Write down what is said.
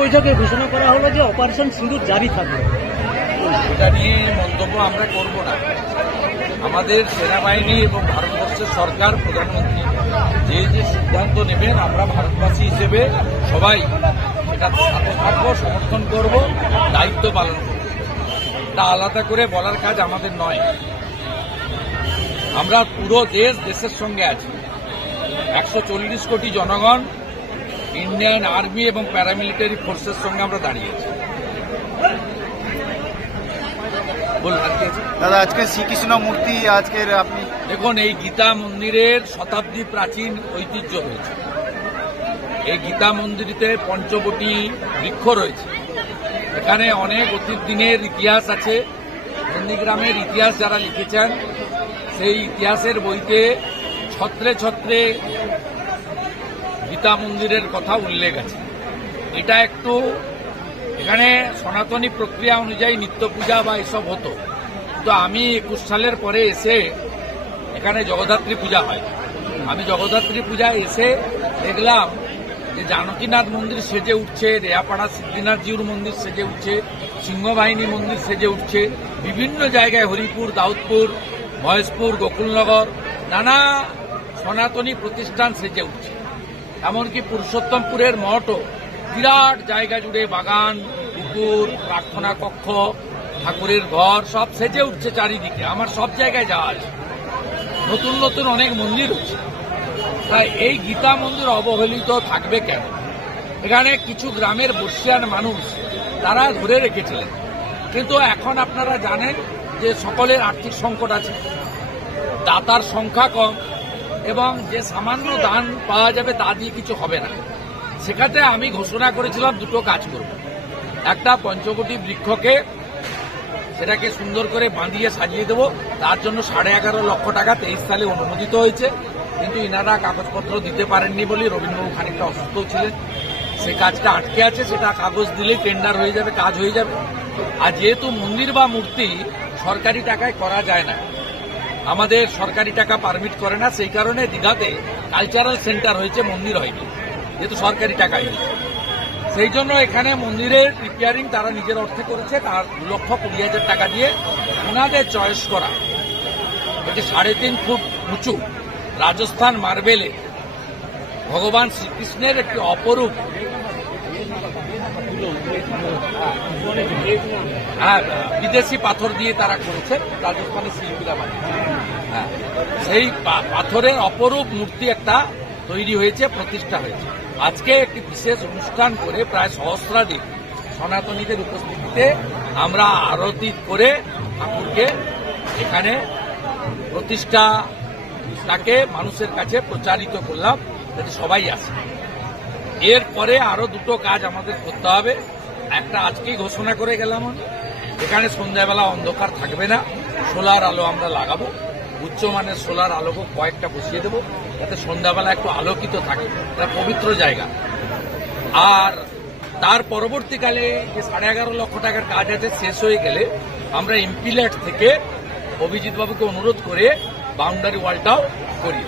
বৈঠকে ঘোষণা করা হলো যে অপারেশন সিঁদুর জারি থাকবে। এটা নিয়ে মন্তব্য আমরা করব না। আমাদের সেনাবাহিনী এবং ভারতবর্ষের সরকার, প্রধানমন্ত্রী যে সিদ্ধান্ত নেবেন, আমরা ভারতবাসী হিসেবে সবাই এটা সাথে থাকবো, সমর্থন করব, দায়িত্ব পালন করব। তা আলাদা করে বলার কাজ আমাদের নয়। আমরা পুরো দেশের সঙ্গে আছি। 140 কোটি জনগণ, ইন্ডিয়ান আর্মি এবং প্যারামিলিটারি ফোর্সের সঙ্গে আমরা দাঁড়িয়েছি। দাদা, আজকে শ্রীকৃষ্ণ মূর্তি আজকের আপনি দেখুন, এই গীতা মন্দিরের শতাব্দী প্রাচীন ঐতিহ্য রয়েছে। এই গীতা মন্দিরেতে পঞ্চবটী বৃক্ষ রয়েছে। এখানে অনেক অতীত দিনের ইতিহাস আছে। নন্দীগ্রামের ইতিহাস যারা লিখেছেন, সেই ইতিহাসের বইতে ছত্রে ছত্রে গীতা মন্দিরের কথা উল্লেখ আছে। এটা একটু এখানে সনাতনী প্রক্রিয়া অনুযায়ী নিত্য পূজা বা এসব হতো, তো আমি 21 সালের পরে এসে এখানে জগদ্ধাত্রী পূজা হয়। আমি জগদ্ধাত্রী পূজায় এসে দেখলাম যে জানকীনাথ মন্দির সেজে উঠছে, রেয়াপাড়া সিদ্ধিনাথজিউর মন্দির সেজে উঠছে, সিংহবাহিনী মন্দির সেজে উঠছে, বিভিন্ন জায়গায় হরিপুর, দাউদপুর, মহেশপুর, গোকুলনগর নানা সনাতনী প্রতিষ্ঠান সেজে উঠছে। এমনকি পুরুষোত্তমপুরের মঠও বিরাট জায়গা জুড়ে বাগান, পুকুর, প্রার্থনা কক্ষ, ঠাকুরের ঘর সব সেজে উঠছে চারিদিকে। আমার সব জায়গায় যাওয়া আছে। নতুন নতুন অনেক মন্দির হচ্ছে। তাই এই গীতা মন্দির অবহেলিত থাকবে কেন? এখানে কিছু গ্রামের বর্ষিয়ান মানুষ তারা ধরে রেখেছিলেন, কিন্তু এখন আপনারা জানেন যে সকলের আর্থিক সংকট আছে, দাতার সংখ্যা কম, এবং যে সামান্য দান পাওয়া যাবে তা দিয়ে কিছু হবে না। সেখানে আমি ঘোষণা করেছিলাম দুটো কাজ করব। একটা, পঞ্চবটী বৃক্ষকে সেটাকে সুন্দর করে বাঁধিয়ে সাজিয়ে দেব। তার জন্য 11.5 লক্ষ টাকা 23 সালে অনুমোদিত হয়েছে, কিন্তু ইনারা কাগজপত্র দিতে পারেননি বলে রবীন্দ্রবাবু খানিকটা অসুস্থ ছিলেন। সেই কাজটা আটকে আছে। সেটা কাগজ দিলেই টেন্ডার হয়ে যাবে, কাজ হয়ে যাবে। আর যেহেতু মন্দির বা মূর্তি সরকারি টাকায় করা যায় না, আমাদের সরকারি টাকা পারমিট করে না, সেই কারণে দীঘাতে কালচারাল সেন্টার হয়েছে, মন্দির হয়নি, যেহেতু সরকারি টাকায় হয়েছে। সেই জন্য এখানে মন্দিরের রিপেয়ারিং তারা নিজের অর্থে করেছে। তার 2,20,000 টাকা দিয়ে ওনাদের চয়েস করা এটি 3.5 ফুট উঁচু রাজস্থান মার্বেলে ভগবান শ্রীকৃষ্ণের একটি অপরূপ বিদেশি পাথর দিয়ে তারা করেছে, রাজস্থানের শিল্পীরা বানিয়েছে। সেই পাথরের অপরূপ মূর্তি একটা তৈরি হয়েছে, প্রতিষ্ঠা হয়েছে। আজকে একটি বিশেষ অনুষ্ঠান করে প্রায় সহস্রাধিক সনাতনীদের উপস্থিতিতে আমরা আরতি করে ঠাকুরকে এখানে প্রতিষ্ঠাটাকে মানুষের কাছে প্রচারিত করলাম, যাতে সবাই আসে। এরপরে আরো দুটো কাজ আমাদের করতে হবে। একটা আজকেই ঘোষণা করে গেলাম, এখানে সন্ধ্যাবেলা অন্ধকার থাকবে না, সোলার আলো আমরা লাগাবো। উচ্চমানের সোলার আলো কয়েকটা বসিয়ে দেবো, যাতে সন্ধ্যাবেলা একটু আলোকিত থাকে। এটা পবিত্র জায়গা। আর তার পরবর্তীকালে যে 11.5 লক্ষ টাকার কাজ আছে, শেষ হয়ে গেলে আমরা এমপিল্যাট থেকে অভিজিৎ বাবুকে অনুরোধ করে বাউন্ডারি ওয়ালটাও করি।